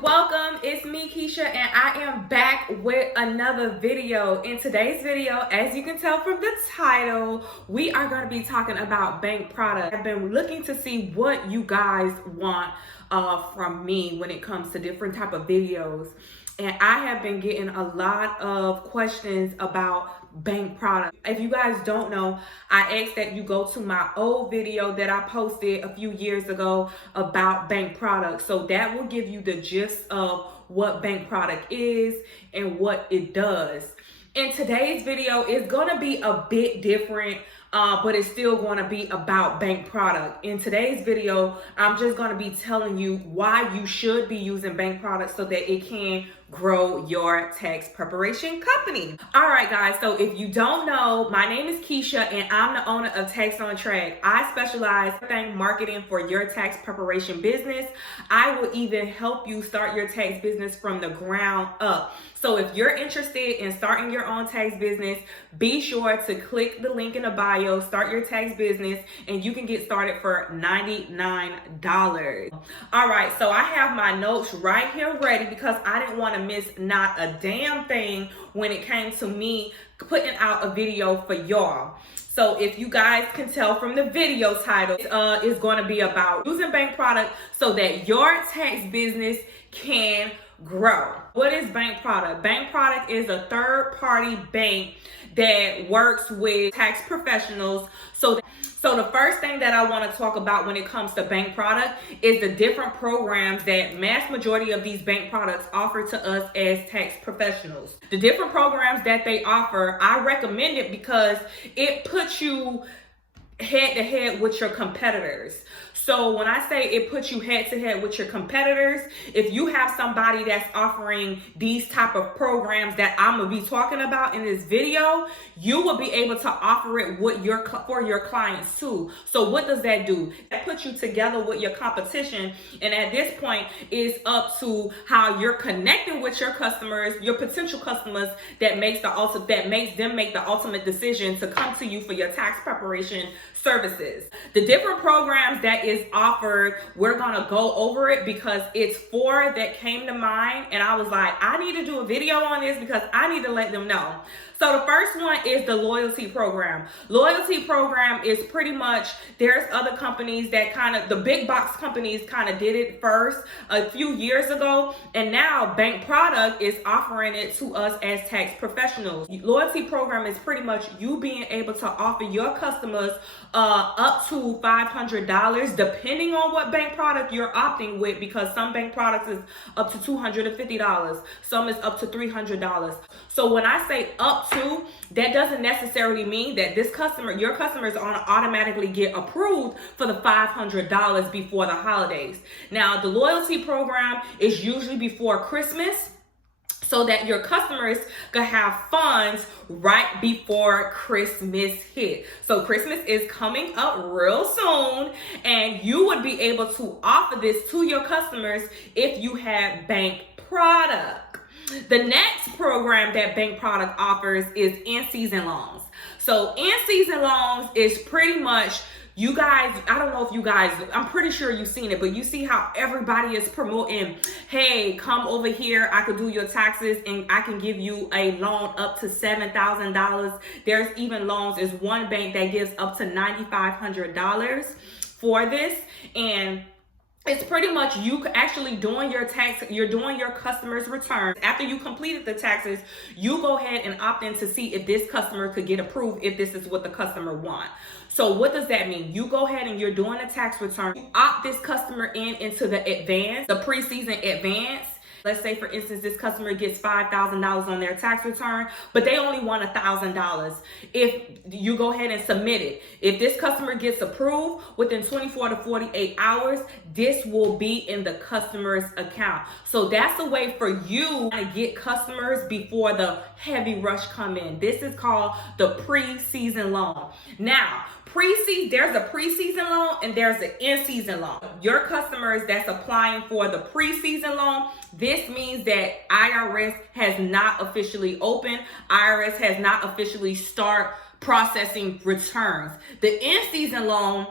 welcome. It's me, Keisha, and I am back with another video. In today's video, as you can tell from the title, we are going to be talking about bank products. I've been looking to see what you guys want from me when it comes to different type of videos. And I have been getting a lot of questions about bank products. If you guys don't know, I asked that you go to my old video that I posted a few years ago about bank products. So that will give you the gist of what bank product is and what it does. In today's video, it's going to be a bit different, but it's still going to be about bank product. In today's video, I'm just going to be telling you why you should be using bank products so that it can grow your tax preparation company. All right, guys. So if you don't know, my name is Keisha and I'm the owner of Tax on Track. I specialize in marketing for your tax preparation business. I will even help you start your tax business from the ground up. So if you're interested in starting your own tax business, be sure to click the link in the bio, start your tax business, and you can get started for $99. All right, so I have my notes right here ready because I didn't want to miss not a damn thing when it came to me putting out a video for y'all. So if you guys can tell from the video title, is going to be about using bank product so that your tax business can grow. What is bank product? Bank product is a third-party bank that works with tax professionals. So the first thing that I want to talk about when it comes to bank product is the different programs that mass majority of these bank products offer to us as tax professionals. The different programs that they offer, I recommend it because it puts you head to head with your competitors. So when I say it puts you head to head with your competitors, if you have somebody that's offering these type of programs that I'm gonna be talking about in this video, you will be able to offer it with for your clients too. So what does that do? That puts you together with your competition, and at this point, it's up to how you're connecting with your customers, your potential customers, that makes them make the ultimate decision to come to you for your tax preparation services. The different programs that is offered, we're gonna go over it because it's 4 that came to mind, and I was like, I need to do a video on this because I need to let them know. So the first one is the loyalty program. Loyalty program is pretty much, there's other companies that the big box companies did it first a few years ago, and now Bank Product is offering it to us as tax professionals. Loyalty program is pretty much you being able to offer your customers up to $500, depending on what bank product you're opting with, because some bank products is up to $250, some is up to $300. So when I say up to, that doesn't necessarily mean that your customer is going to automatically get approved for the $500 before the holidays. Now, the loyalty program is usually before Christmas, so that your customers can have funds right before Christmas hit. So Christmas is coming up real soon, and you would be able to offer this to your customers if you have bank product. The next program that bank product offers is in-season loans. So in-season loans is pretty much, you guys, I don't know if you guys, I'm pretty sure you've seen it, but you see how everybody is promoting, hey, come over here, I could do your taxes and I can give you a loan up to $7,000. There's even loans, there's one bank that gives up to $9,500 for this, and it's pretty much you actually doing your tax, you're doing your customer's returns. After you completed the taxes, you go ahead and opt in to see if this customer could get approved, if this is what the customer wants. So what does that mean? You go ahead and you're doing a tax return. You opt this customer into the advance, the pre-season advance. Let's say, for instance, this customer gets $5,000 on their tax return, but they only want $1,000. If you go ahead and submit it, if this customer gets approved within 24 to 48 hours, this will be in the customer's account. So that's a way for you to get customers before the heavy rush come in. This is called the pre-season loan. Now, there's a pre-season loan and there's an in-season loan. Your customers that's applying for the pre-season loan, this means that IRS has not officially opened. IRS has not officially start processing returns. The in-season loan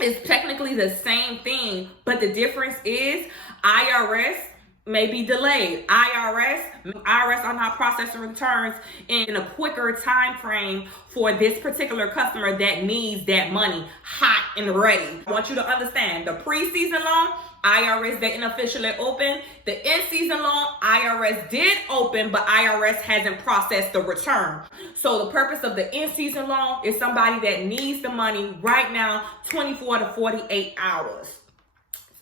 is technically the same thing, but the difference is IRS may be delayed. IRS are not processing returns in a quicker time frame for this particular customer that needs that money hot and ready. I want you to understand the pre-season loan, IRS didn't officially open. The in-season loan, IRS did open, but IRS hasn't processed the return. So the purpose of the in-season loan is somebody that needs the money right now, 24 to 48 hours.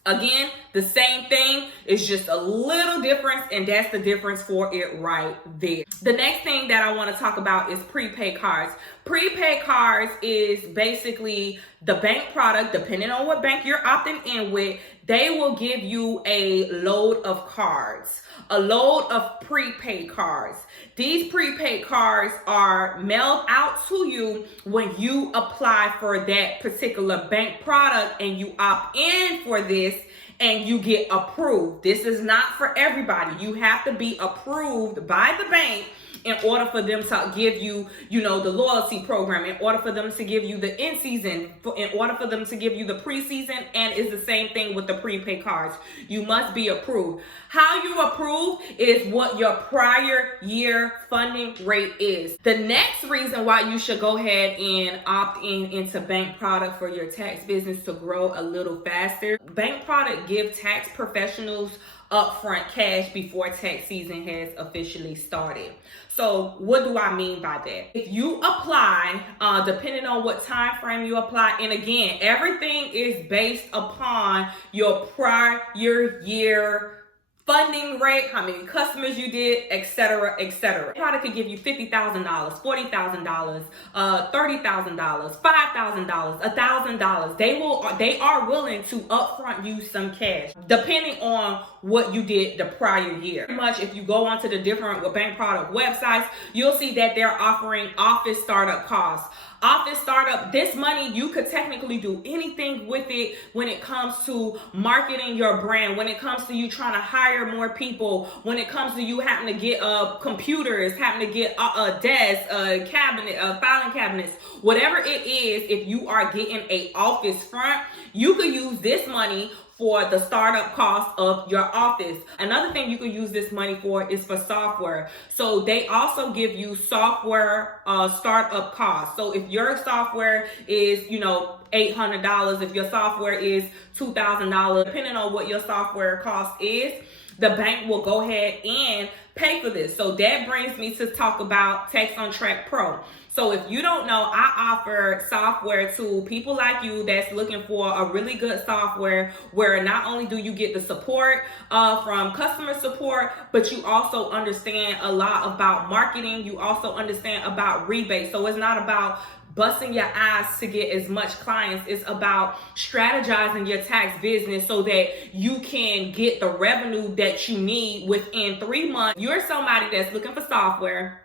Again, the same thing, is just a little difference, and that's the difference for it right there. The next thing that I want to talk about is prepaid cards. Prepaid cards is basically the bank product, depending on what bank you're opting in with, they will give you a load of cards, a load of prepaid cards. These prepaid cards are mailed out to you when you apply for that particular bank product and you opt in for this and you get approved. This is not for everybody. You have to be approved by the bank in order for them to give you, the loyalty program, in order for them to give you the in-season, in order for them to give you the preseason, and it's the same thing with the prepaid cards. You must be approved. How you approve is what your prior year funding rate is. The next reason why you should go ahead and opt into bank product for your tax business to grow a little faster. Bank product give tax professionals upfront cash before tax season has officially started. So what do I mean by that? If you apply, depending on what time frame you apply, and again, everything is based upon your prior year funding rate, how many customers you did, etc., etc. Product could give you $50,000, $40,000, $30,000, $5,000, $1,000. They are willing to upfront you some cash, depending on what you did the prior year. Pretty much, if you go onto the different bank product websites, you'll see that they're offering office startup costs. Office startup, this money, you could technically do anything with it when it comes to marketing your brand, when it comes to you trying to hire more people, when it comes to you having to get computers, having to get a desk, a cabinet, filing cabinets, whatever it is. If you are getting a office front, you could use this money for the startup cost of your office. Another thing you can use this money for is for software. So they also give you software startup costs. So if your software is, $800, if your software is $2,000, depending on what your software cost is, the bank will go ahead and pay for this. So that brings me to talk about Tax on Track Pro. So if you don't know, I offer software to people like you that's looking for a really good software where not only do you get the support from customer support, but you also understand a lot about marketing. You also understand about rebates. So it's not about busting your ass to get as much clients. It's about strategizing your tax business so that you can get the revenue that you need within 3 months. You're somebody that's looking for software,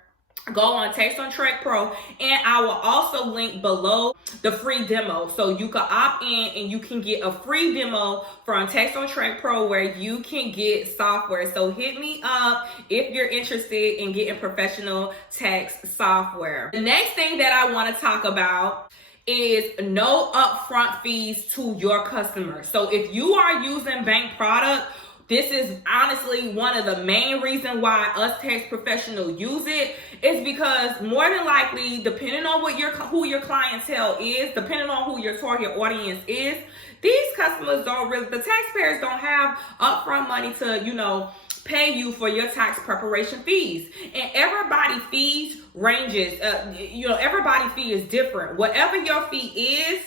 go on Tax on Track Pro, and I will also link below the free demo. So you can opt in and you can get a free demo from Tax on Track Pro where you can get software. So hit me up if you're interested in getting professional tax software. The next thing that I want to talk about is no upfront fees to your customers. So if you are using bank product, this is honestly one of the main reasons why us tax professionals use it, is because more than likely, depending on who your clientele is, depending on who your target audience is, these customers the taxpayers don't have upfront money to, pay you for your tax preparation fees. And everybody fees ranges, everybody fee is different. Whatever your fee is,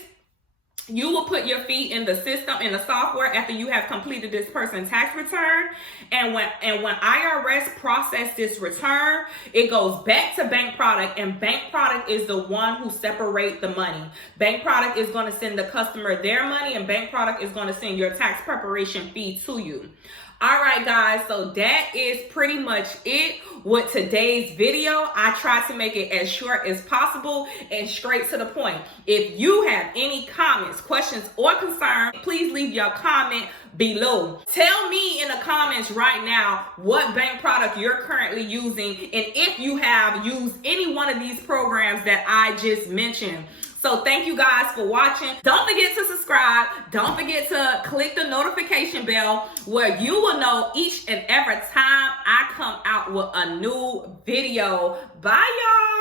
you will put your fee in the system, in the software, after you have completed this person's tax return. And when IRS process this return, it goes back to bank product, and bank product is the one who separate the money. Bank product is going to send the customer their money, and bank product is going to send your tax preparation fee to you. All right, guys, so that is pretty much it with today's video. I tried to make it as short as possible and straight to the point. If you have any comments, questions, or concerns, please leave your comment below. Tell me in the comments right now what bank product you're currently using and if you have used any one of these programs that I just mentioned. So thank you guys for watching. Don't forget to subscribe. Don't forget to click the notification bell where you will know each and every time I come out with a new video. Bye, y'all.